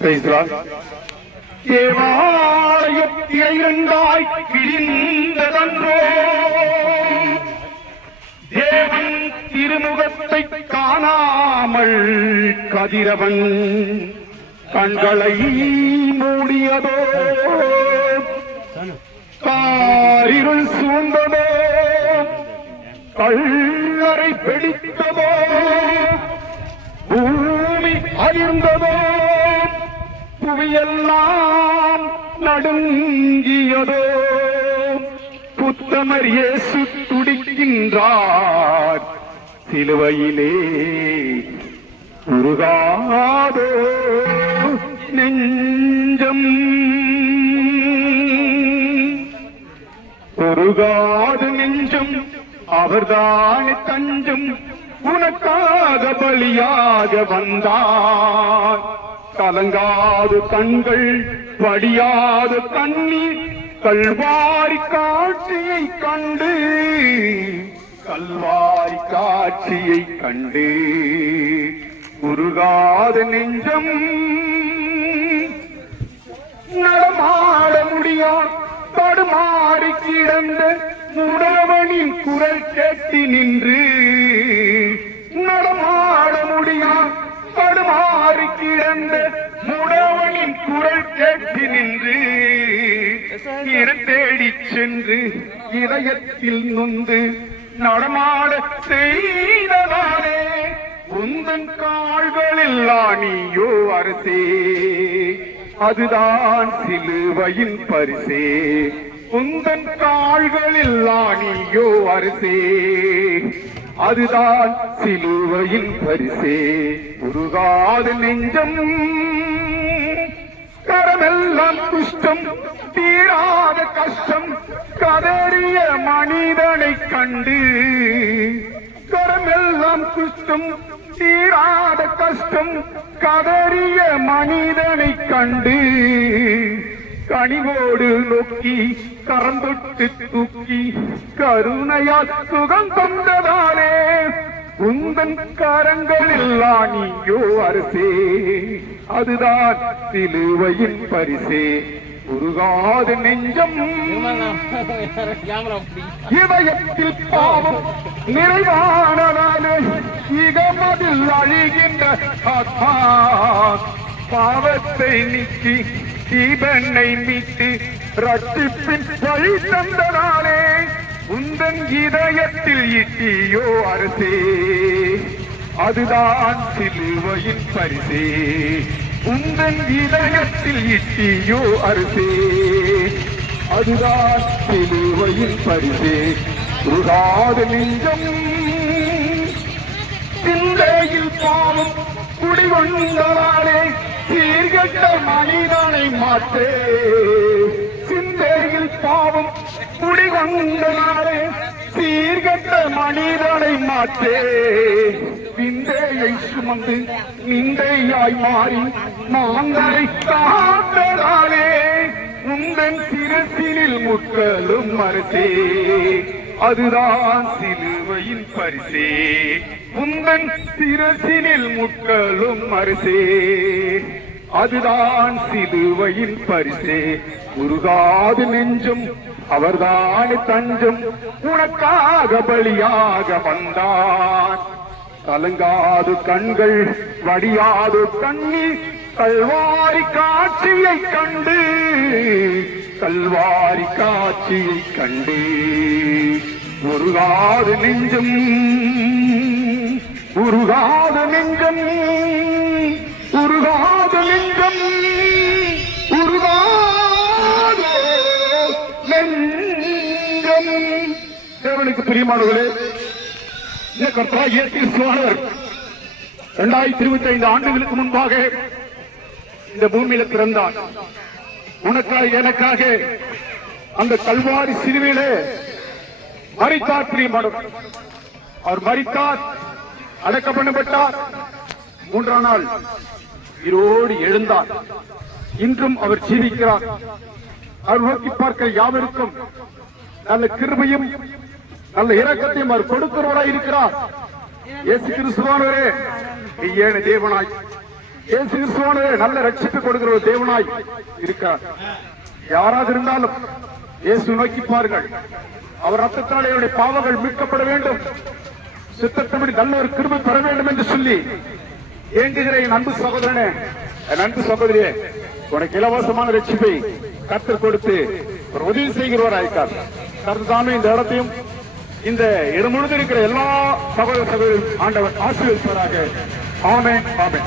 Praise தேவாலயத்திலே இரண்டாய் பிரிந்ததன்றோ? தேவன் திருமுகத்தை காணாமல் கதிரவன் கண்களை மூடியதோ? காரிருள் சூழ்ந்ததோ? கல்லறை பிடித்ததோ? பூமி அதிர்ந்ததோ புவியெல்லாம் நடுங்கியதோ புத்தமர் இயேசு துடிக்கின்றார். சிலுவையிலே உருகாதோ நெஞ்சம். உருகாது நெஞ்சம் அவர்தான் தஞ்சம். உனக்காக பலியாக வந்தார். கலங்காது கண்கள் வடியாது கண்ணீர் கல்வாரி காட்சியை கண்டு கல்வாரி காட்சியை கண்டு உருகாத நெஞ்சம். நடமாட முடியா தடுமாறி கிடந்த முடவனின் குரல் கேட்டி நின்று நடமாட முடியா தடுமாறி கிடந்த முடவனின் குரல் கேட்டு நின்று இடம் தேடிச் சென்று இதயத்தில் நொந்து நடமாட செய்ததானே உந்தன் கால்களில் நீயோ அரசே. அதுதான் சிலுவையின் பரிசே. உந்தன் கால்களில் நீயோ அரசே. அதுதான் சிலுவையின் பரிசே. உருகாது நெஞ்சம். கரமெல்லாம் துஷ்டம் தீராத கஷ்டம். கதறிய மனிதனை கண்டு கரமெல்லாம் துஷ்டம் தீராத கஷ்டம். கதறிய மனிதனை கண்டு கனிவோடு நோக்கி கரந்தொட்டு தூக்கி கருணையால் சுகம் தந்ததா? உந்தன் கரங்களில் நீயோ அரசே. அதுதான் சிலுவையின் பரிசே. உருகாது நெஞ்சம். இதயத்தில் பாவம் நிறைவானதாலே இகமதில் அழிகின்ற பாவத்தை நீக்கி தீபனை மீட்டு ரட்சிப்பின் பழி தந்ததாலே உந்தன் இதயத்தில் இட்டியோ அரசே. அதுதான் சிலுவையின் பரிசே. உந்தன் இதயத்தில் இட்டியோ அரிசே. அதுதான் சிலுவையின் பரிசே. உருகாத நெஞ்சம் சிந்தையில் பாவம் குடிகொண்டாலே சீர்கட்ட மனிதனை மாற்றே. சிந்தையில் பாவம் குடிகொண்டாலே சீர்கட்ட மனிதனை மாற்றே. விந்தையை சுமந்து நிந்தையாய் மாறி மாந்தரை காத்ததாலே உந்தன் சிரசினில் முட்களும் அரசே அதுதான் சிலுவையின் பரிசே. உந்தன் சிரசினில் முட்களும் அரசே அதுதான் சிலுவையின் பரிசே. உருகாது நெஞ்சும் அவர்தான் தஞ்சம். உனக்காக பலியாக வந்தார் கலங்காது கண்கள் வடியாது கண்ணீர். கல்வாரி காட்சியை கண்டு கல்வாரி காட்சியை கண்டு. உருகாது நெஞ்சம் உருகாது நெஞ்சம் உருகாது நெஞ்சம் உருகாது நெஞ்சம். தேவனுக்கு பிரியமானவர்களே இரண்டாயிரத்தி இருபத்தி ஐந்து ஆண்டுகளுக்கு முன்பாக இந்த பூமியில பிறந்தார். உனக்காக எனக்காக அந்த கல்வாரி சிறுவையிலே மறித்தார் பிரியமானவர். அவர் மறித்தார் அடக்க பண்ணப்பட்டார் மூன்றாம் நாள் இரோடு எழுந்தார். இன்றும் அவர் ஜீவிக்கிறார். அவர் நோக்கி பார்க்க யாவருக்கும் நல்ல கிருபையும் நல்ல இரக்கத்தையும் அவர் கொடுக்கிறவராய் இருக்கிறார். இயேசு கிறிஸ்துவானவரே மெய்யான தேவனாய். இயேசு கிறிஸ்துவானவரே நல்ல ரட்சிப்பு கொடுக்கிற ஒரு தேவனாய் இருக்கிறார் யாராவது இருந்தாலும் இயேசு நோக்கி பாருங்கள். அவர் ரத்தத்தால் என்னுடைய பாவங்கள் மீட்கப்பட வேண்டும். சித்தத்தபடி நல்ல ஒரு கிருமை பெற வேண்டும் என்று சொல்லி ஏங்குகிற என் அன்பு சகோதரனே என் அன்பு சகோதரியே உனக்கு இலவசமான ரட்சிப்பை கற்றுக் கொடுத்து ஒரு உதவி செய்கிறவராயிருக்கார் கருத்து தாமே இந்த இடத்தையும் இந்த இடம் இருக்கிற எல்லா சகோதர சகோதரி ஆண்டவர் ஆசீர்வதிப்பதாக ஆமே ஆமே